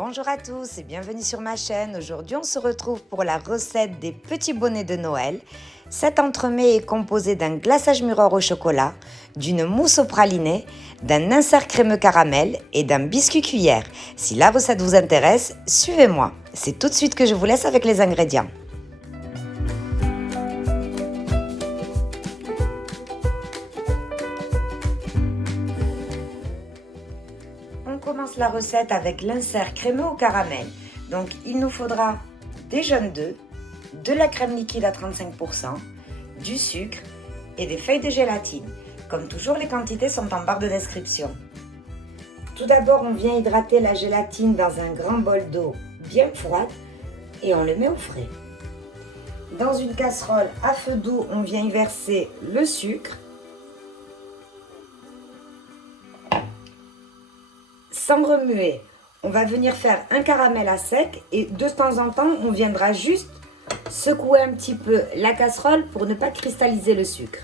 Bonjour à tous et bienvenue sur ma chaîne. Aujourd'hui, on se retrouve pour la recette des petits bonnets de Noël. Cet entremets est composé d'un glaçage Muror au chocolat, d'une mousse au praliné, d'un insert crémeux caramel et d'un biscuit cuillère. Si la recette vous intéresse, suivez-moi. C'est tout de suite que je vous laisse avec les ingrédients. On commence la recette avec l'insert crémeux au caramel. Donc il nous faudra des jaunes d'œufs, de la crème liquide à 35%, du sucre et des feuilles de gélatine. Comme toujours, les quantités sont en barre de description. Tout d'abord, on vient hydrater la gélatine dans un grand bol d'eau bien froide et on le met au frais. Dans une casserole à feu doux, on vient y verser le sucre, sans remuer. On va venir faire un caramel à sec et de temps en temps, on viendra juste secouer un petit peu la casserole pour ne pas cristalliser le sucre.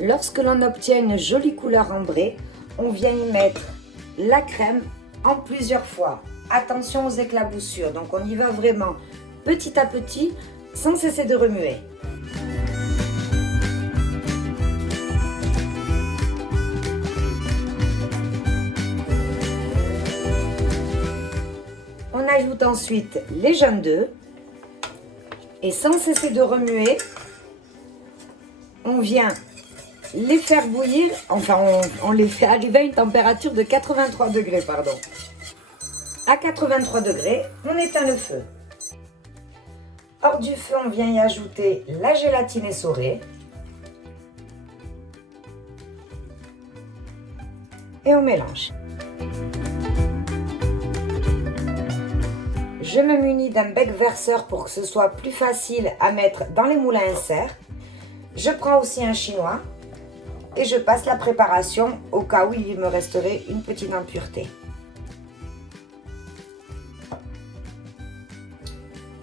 Lorsque l'on obtient une jolie couleur ambrée, on vient y mettre la crème en plusieurs fois. Attention aux éclaboussures, donc on y va vraiment petit à petit sans cesser de remuer. On ajoute ensuite les jaunes d'œufs et sans cesser de remuer, on vient les faire bouillir, enfin on les fait arriver à une température de 83 degrés, pardon. À 83 degrés, on éteint le feu. Hors du feu, on vient y ajouter la gélatine essorée. Et on mélange. Je me munis d'un bec verseur pour que ce soit plus facile à mettre dans les moules à insert. Je prends aussi un chinois. Et je passe la préparation au cas où il me resterait une petite impureté.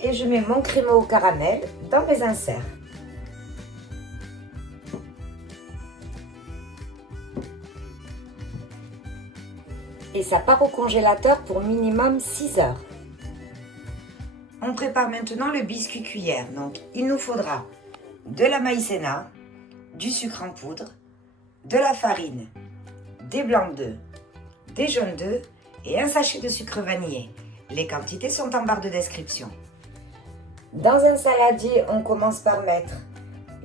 Et je mets mon crémeux au caramel dans mes inserts. Et ça part au congélateur pour minimum 6 heures. On prépare maintenant le biscuit cuillère. Donc il nous faudra de la maïzena, du sucre en poudre, de la farine, des blancs d'œufs, des jaunes d'œufs et un sachet de sucre vanillé. Les quantités sont en barre de description. Dans un saladier, on commence par mettre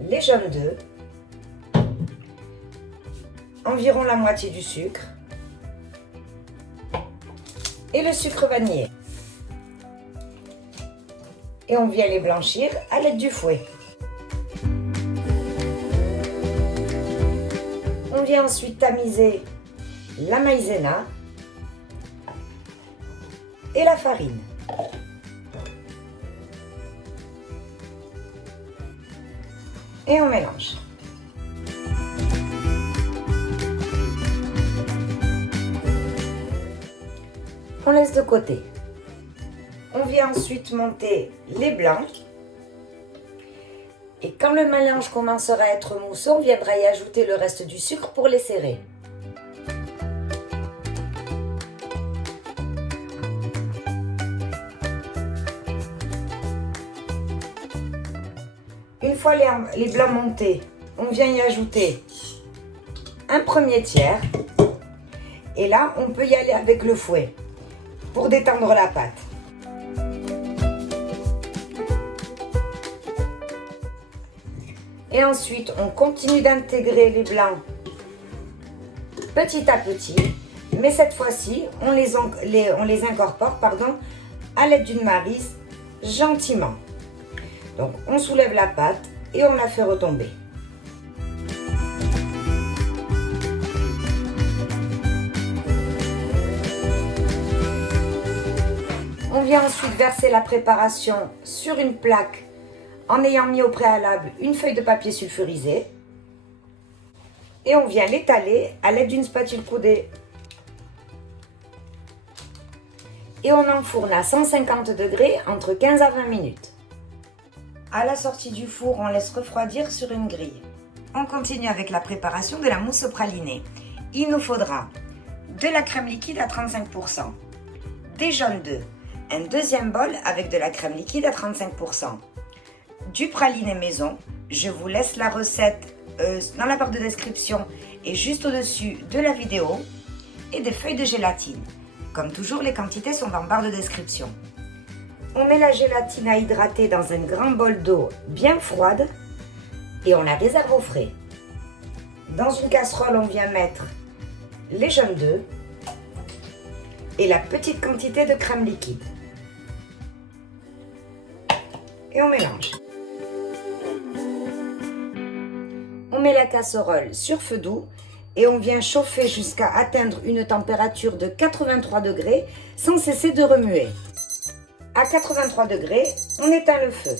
les jaunes d'œufs, environ la moitié du sucre et le sucre vanillé. Et on vient les blanchir à l'aide du fouet. On vient ensuite tamiser la maïzena et la farine. Et on mélange. On laisse de côté. On vient ensuite monter les blancs. Et quand le mélange commencera à être mousseux, on viendra y ajouter le reste du sucre pour les serrer. Une fois les blancs montés, on vient y ajouter un premier tiers. Et là, on peut y aller avec le fouet pour détendre la pâte. Et ensuite, on continue d'intégrer les blancs petit à petit. Mais cette fois-ci, on les incorpore à l'aide d'une maryse gentiment. Donc, on soulève la pâte et on la fait retomber. On vient ensuite verser la préparation sur une plaque en ayant mis au préalable une feuille de papier sulfurisé. Et on vient l'étaler à l'aide d'une spatule coudée. Et on enfourne à 150 degrés entre 15 à 20 minutes. À la sortie du four, on laisse refroidir sur une grille. On continue avec la préparation de la mousse au praliné. Il nous faudra de la crème liquide à 35%, des jaunes d'œufs, un deuxième bol avec de la crème liquide à 35%, du praliné maison. Je vous laisse la recette dans la barre de description et juste au-dessus de la vidéo, et des feuilles de gélatine. Comme toujours, les quantités sont en barre de description. On met la gélatine à hydrater dans un grand bol d'eau bien froide et on la réserve au frais. Dans une casserole, on vient mettre les jaunes d'œufs et la petite quantité de crème liquide. Et on mélange. On met la casserole sur feu doux et on vient chauffer jusqu'à atteindre une température de 83 degrés sans cesser de remuer. À 83 degrés, on éteint le feu.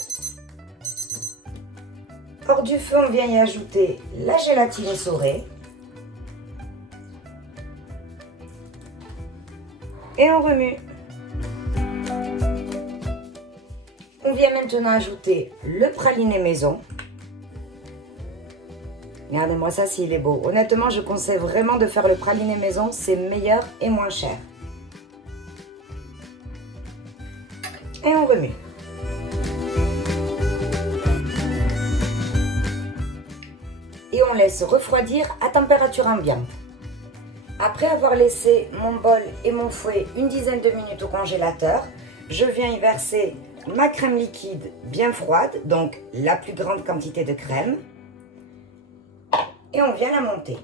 Hors du feu, on vient y ajouter la gélatine essorée. Et on remue. On vient maintenant ajouter le praliné maison. Regardez-moi ça s'il est beau. Honnêtement, je conseille vraiment de faire le praliné maison, c'est meilleur et moins cher. Et on remue. Et on laisse refroidir à température ambiante. Après avoir laissé mon bol et mon fouet une dizaine de minutes au congélateur, je viens y verser ma crème liquide bien froide, donc la plus grande quantité de crème. Et on vient la monter.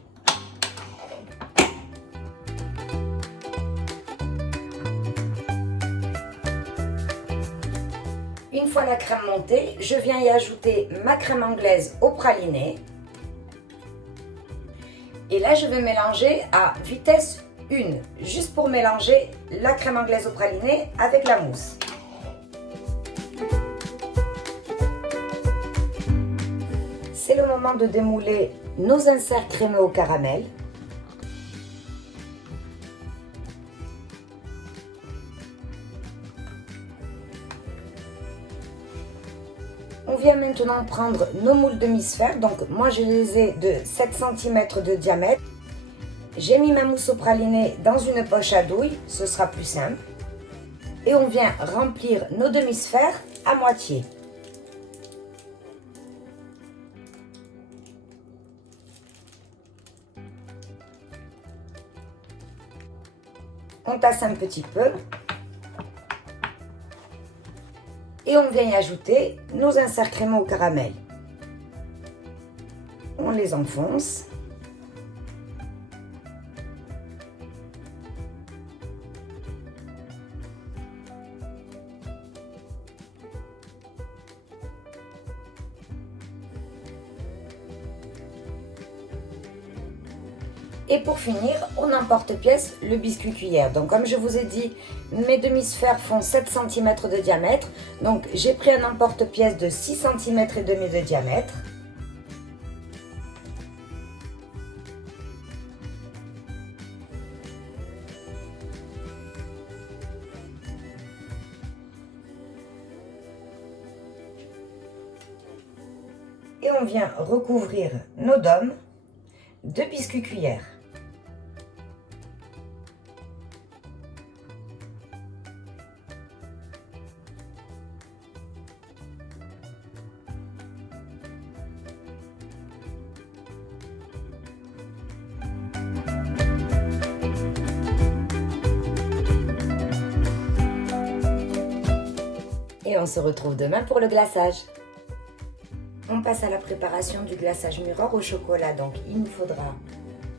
Une fois la crème montée, je viens y ajouter ma crème anglaise au praliné. Et là, je vais mélanger à vitesse 1, juste pour mélanger la crème anglaise au praliné avec la mousse. C'est le moment de démouler nos inserts crémeux au caramel. On vient maintenant prendre nos moules demi-sphères. Donc moi je les ai de 7 cm de diamètre. J'ai mis ma mousse au praliné dans une poche à douille, ce sera plus simple. Et on vient remplir nos demi-sphères à moitié. On tasse un petit peu. Et on vient y ajouter nos inserts crémeux au caramel. On les enfonce. Et pour finir, on emporte-pièce le biscuit cuillère. Donc comme je vous ai dit, mes demi-sphères font 7 cm de diamètre. Donc j'ai pris un emporte-pièce de 6 cm et demi de diamètre. Et on vient recouvrir nos dômes de biscuits cuillère. Et on se retrouve demain pour le glaçage. On passe à la préparation du glaçage miroir au chocolat. Donc il nous faudra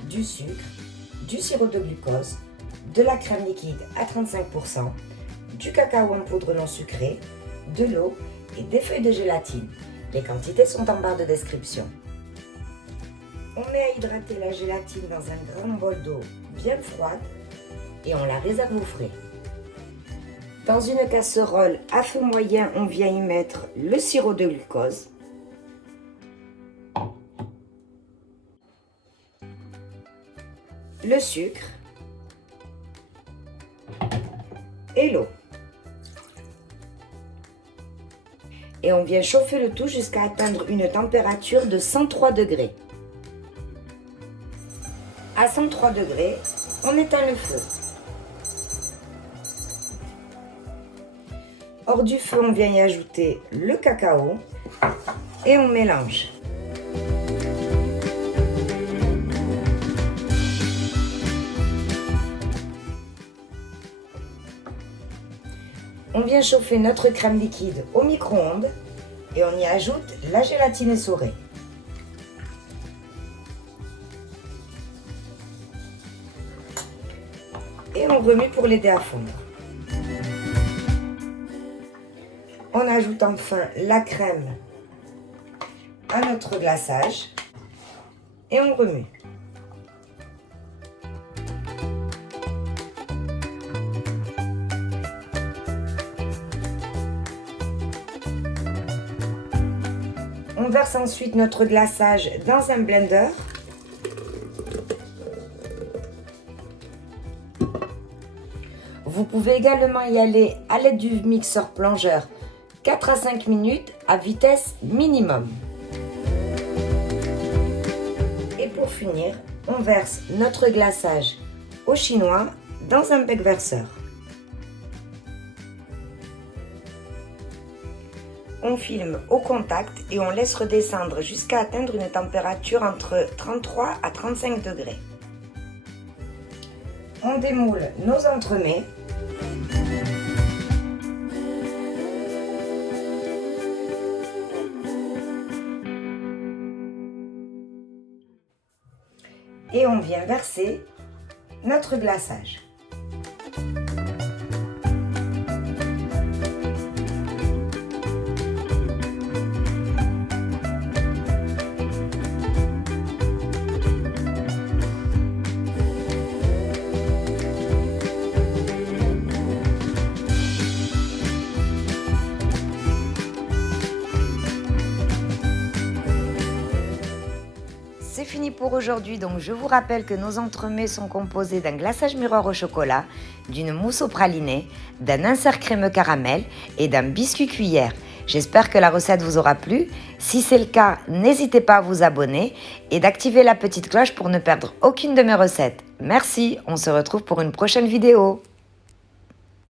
du sucre, du sirop de glucose, de la crème liquide à 35%, du cacao en poudre non sucré, de l'eau et des feuilles de gélatine. Les quantités sont en barre de description. On met à hydrater la gélatine dans un grand bol d'eau bien froide et on la réserve au frais. Dans une casserole à feu moyen, on vient y mettre le sirop de glucose. le sucre et l'eau. Et on vient chauffer le tout jusqu'à atteindre une température de 103 degrés. À 103 degrés, on éteint le feu. Hors du feu, on vient y ajouter le cacao et on mélange. On vient chauffer notre crème liquide au micro-ondes et on y ajoute la gélatine essorée. Et on remue pour l'aider à fondre. On ajoute enfin la crème à notre glaçage et on remue. On verse ensuite notre glaçage dans un blender. Vous pouvez également y aller à l'aide du mixeur plongeur 4 à 5 minutes à vitesse minimum. Et pour finir, on verse notre glaçage au chinois dans un bec verseur. On filme au contact et on laisse redescendre jusqu'à atteindre une température entre 33 à 35 degrés. On démoule nos entremets. Et on vient verser notre glaçage. C'est fini pour aujourd'hui, donc je vous rappelle que nos entremets sont composés d'un glaçage miroir au chocolat, d'une mousse au praliné, d'un insert crémeux caramel et d'un biscuit cuillère. J'espère que la recette vous aura plu. Si c'est le cas, n'hésitez pas à vous abonner et d'activer la petite cloche pour ne perdre aucune de mes recettes. Merci, on se retrouve pour une prochaine vidéo.